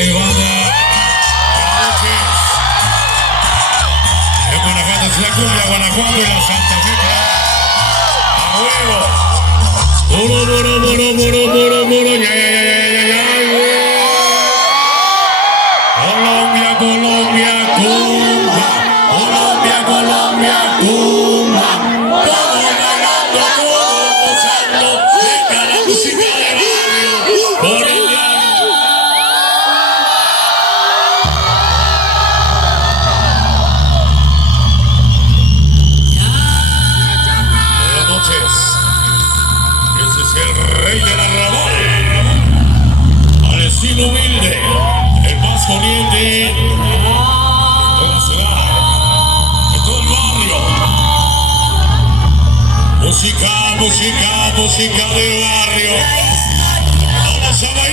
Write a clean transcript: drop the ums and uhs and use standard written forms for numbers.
noches, banda. Buenas noches. En Guanajuato es la cumbia, Guanajuato y la Santa Fe. A huevo. Muro, ya. Colombia, cumba. Colombia, cumba. Todos bailando, todos gozando. Venga la música de barrio. Por el rey del arrabal, al estilo humilde, el más corriente de la ciudad, de todo el barrio. Música del barrio. Vamos a bailar.